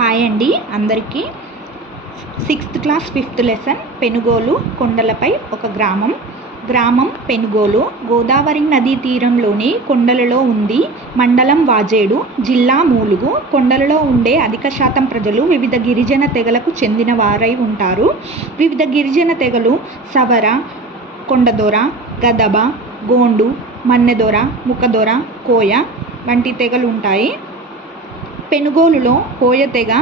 Hi అండి అందరికీ. 6th class 5th lesson Penugolu కొండలపై ఒక గ్రామం పెనుగోలు గోదావరి నదీ తీరంలోని కొండలలో ఉంది. మండలం వాజేడు, జిల్లా ములుగు. కొండలలో ఉండే అధిక శాతం ప్రజలు వివిధ గిరిజన తెగలకు చెందిన వారై ఉంటారు. వివిధ గిరిజన తెగలు సవర, కొండదొర, గదబ, గోండు, మన్నెదొర, ముఖదొర, కోయ వంటి తెగలు ఉంటాయి. పెనుగోలులో కోయ తెగ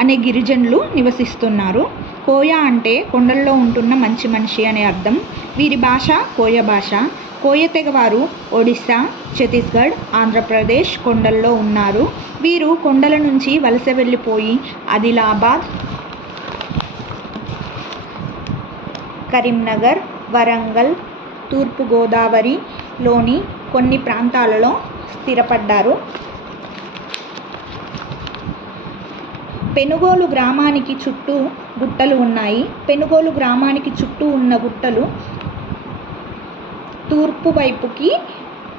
అనే గిరిజనులు నివసిస్తున్నారు. కోయ అంటే కొండల్లో ఉంటున్న మంచి మనిషి అనే అర్థం. వీరి భాష కోయ భాష. కోయ తెగ వారు ఒడిస్సా, ఛత్తీస్గఢ్, ఆంధ్రప్రదేశ్ కొండల్లో ఉన్నారు. వీరు కొండల నుంచి వలస వెళ్ళిపోయి ఆదిలాబాద్, కరీంనగర్, వరంగల్, తూర్పుగోదావరిలోని కొన్ని ప్రాంతాలలో స్థిరపడ్డారు. పెనుగోలు గ్రామానికి చుట్టూ గుట్టలు ఉన్నాయి. పెనుగోలు గ్రామానికి చుట్టూ ఉన్న గుట్టలు తూర్పు వైపుకి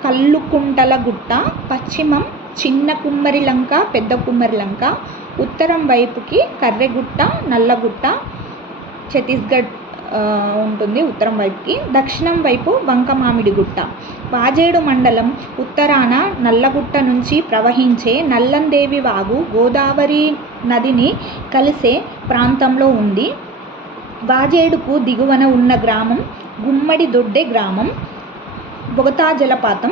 కల్లుకుంటల గుట్ట, పశ్చిమం చిన్న కుమ్మరిలంక, పెద్ద కుమ్మరిలంక, ఉత్తరం వైపుకి కర్రెగుట్ట, నల్లగుట్ట, ఛత్తీస్గఢ్ ఉంటుంది ఉత్తరం వైపుకి, దక్షిణం వైపు వంకమామిడిగుట్ట. వాజేడు మండలం ఉత్తరాన నల్లగుట్ట నుంచి ప్రవహించే నల్లందేవి వాగు గోదావరి నదిని కలిసే ప్రాంతంలో ఉంది. వాజేడుకు దిగువన ఉన్న గ్రామం గుమ్మడి దొడ్డె గ్రామం. బొగతా జలపాతం,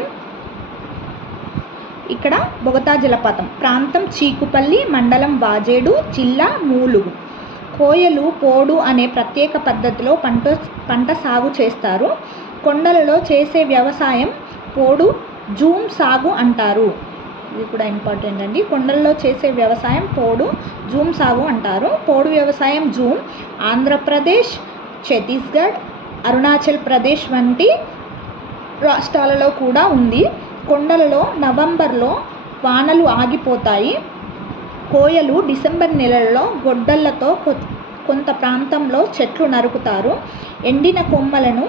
ఇక్కడ బొగతా జలపాతం ప్రాంతం చీకుపల్లి, మండలం వాజేడు, జిల్లా ములుగు. కోయలు పోడు అనే ప్రత్యేక పద్ధతిలో పంట సాగు చేస్తారు. కొండలలో చేసే వ్యవసాయం పోడు జూమ్ సాగు అంటారు. ఇది కూడా ఇంపార్టెంట్ అండి. కొండల్లో చేసే వ్యవసాయం పోడు జూమ్ సాగు అంటారు. పోడు వ్యవసాయం జూమ్ ఆంధ్రప్రదేశ్, ఛత్తీస్గఢ్, అరుణాచల్ ప్రదేశ్ వంటి రాష్ట్రాలలో కూడా ఉంది. కొండలలో నవంబర్లో వానలు ఆగిపోతాయి. కోయలు డిసెంబర్ నెలలో గొడ్డళ్లతో కొంత ప్రాంతంలో చెట్లు నరుకుతారు. ఎండిన కొమ్మలను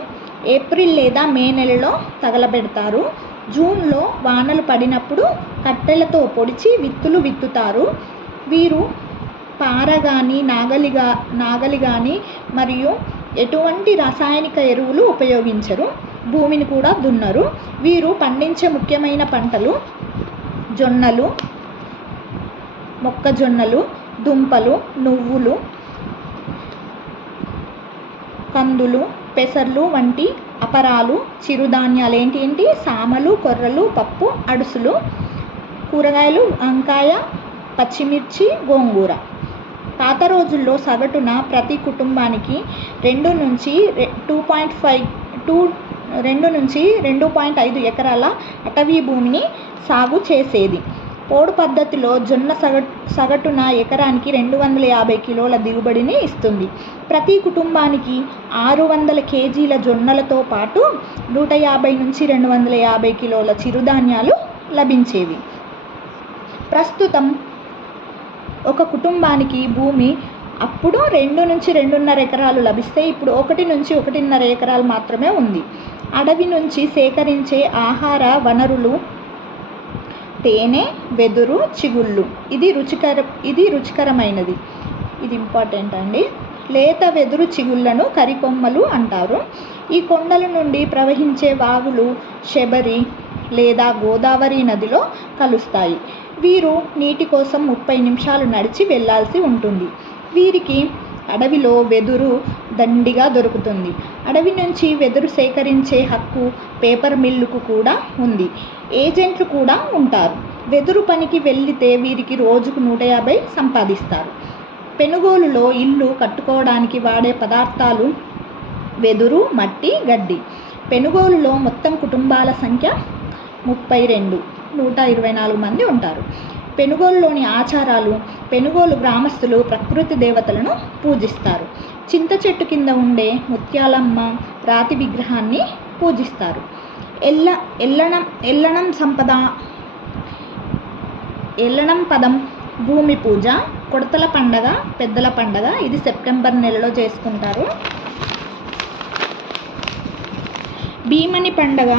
ఏప్రిల్ లేదా మే నెలలో తగలబెడతారు. జూన్లో వానలు పడినప్పుడు కట్టెలతో పొడిచి విత్తులు విత్తుతారు. వీరు పార కానీ నాగలి కానీ మరియు ఎటువంటి రాసాయనిక ఎరువులు ఉపయోగించరు. భూమిని కూడా దున్నరు. వీరు పండించే ముఖ్యమైన పంటలు జొన్నలు, మొక్కజొన్నలు, దుంపలు, నువ్వులు, కందులు, పెసర్లు వంటి అపరాలు, చిరుధాన్యాలు ఏంటి సామలు, కొర్రలు, పప్పు, అడుసులు, కూరగాయలు వంకాయ, పచ్చిమిర్చి, గోంగూర. పాత రోజుల్లో సగటున ప్రతి కుటుంబానికి 2 నుంచి 2.5 ఎకరాల అటవీ భూమిని సాగు చేసేది. పోడు పద్ధతిలో జొన్న సగటున ఎకరానికి 250 కిలోల దిగుబడిని ఇస్తుంది. ప్రతి కుటుంబానికి 600 కేజీల జొన్నలతో పాటు 150 నుంచి 250 కిలోల చిరుధాన్యాలు లభించేవి. ప్రస్తుతం ఒక కుటుంబానికి భూమి అప్పుడు 2 నుంచి 2.5 ఎకరాలు లభిస్తే ఇప్పుడు 1 నుంచి 1.5 ఎకరాలు మాత్రమే ఉంది. అడవి నుంచి సేకరించే ఆహార వనరులు తేనె, వెదురు, చిగుళ్ళు. ఇది రుచికరమైనది. ఇది ఇంపార్టెంట్ అండి. లేత వెదురు చిగుళ్లను కరికొమ్మలు అంటారు. ఈ కొండల నుండి ప్రవహించే వాగులు శబరి లేదా గోదావరి నదిలో కలుస్తాయి. వీరు నీటి కోసం 30 నిమిషాలు నడిచి వెళ్లాల్సి ఉంటుంది. వీరికి అడవిలో వెదురు దండిగా దొరుకుతుంది. అడవి నుంచి వెదురు సేకరించే హక్కు పేపర్ మిల్లుకు కూడా ఉంది. ఏజెంట్లు కూడా ఉంటారు. వెదురు పనికి వెళ్లితే వీరికి రోజుకు 150 సంపాదిస్తారు. పెనుగోలులో ఇల్లు కట్టుకోవడానికి వాడే పదార్థాలు వెదురు, మట్టి, గడ్డి. పెనుగోలులో మొత్తం కుటుంబాల సంఖ్య 32, 124 మంది ఉంటారు. పెనుగోలులోని ఆచారాలు: పెనుగోలు గ్రామస్తులు ప్రకృతి దేవతలను పూజిస్తారు. చింత చెట్టు కింద ఉండే ముత్యాలమ్మ రాతి విగ్రహాన్ని పూజిస్తారు. ఎల్లనం పదం భూమి పూజ. కొడతల పండగ పెద్దల పండగ. ఇది సెప్టెంబర్ నెలలో చేసుకుంటారు. భీమని పండగ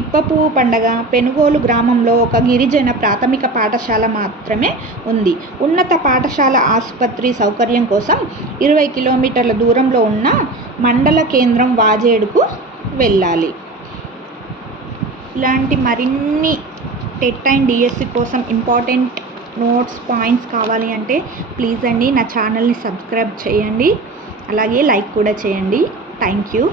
ఇప్పపువ్వు పండగ పెనుగోలు గ్రామంలో ఒక గిరిజన ప్రాథమిక పాఠశాల మాత్రమే ఉంది. ఉన్నత పాఠశాల ఆసుపత్రి సౌకర్యం కోసం 20 కిలోమీటర్ల దూరంలో ఉన్న మండల కేంద్రం వాజేడుకు వెళ్ళాలి. ఇలాంటి మరిన్ని టెట్ అండ్ డిఎస్సి కోసం ఇంపార్టెంట్ నోట్స్ పాయింట్స్ కావాలి అంటే ప్లీజ్ అండి నా ఛానల్ని సబ్స్క్రైబ్ చేయండి, అలాగే లైక్ కూడా చేయండి. Thank you.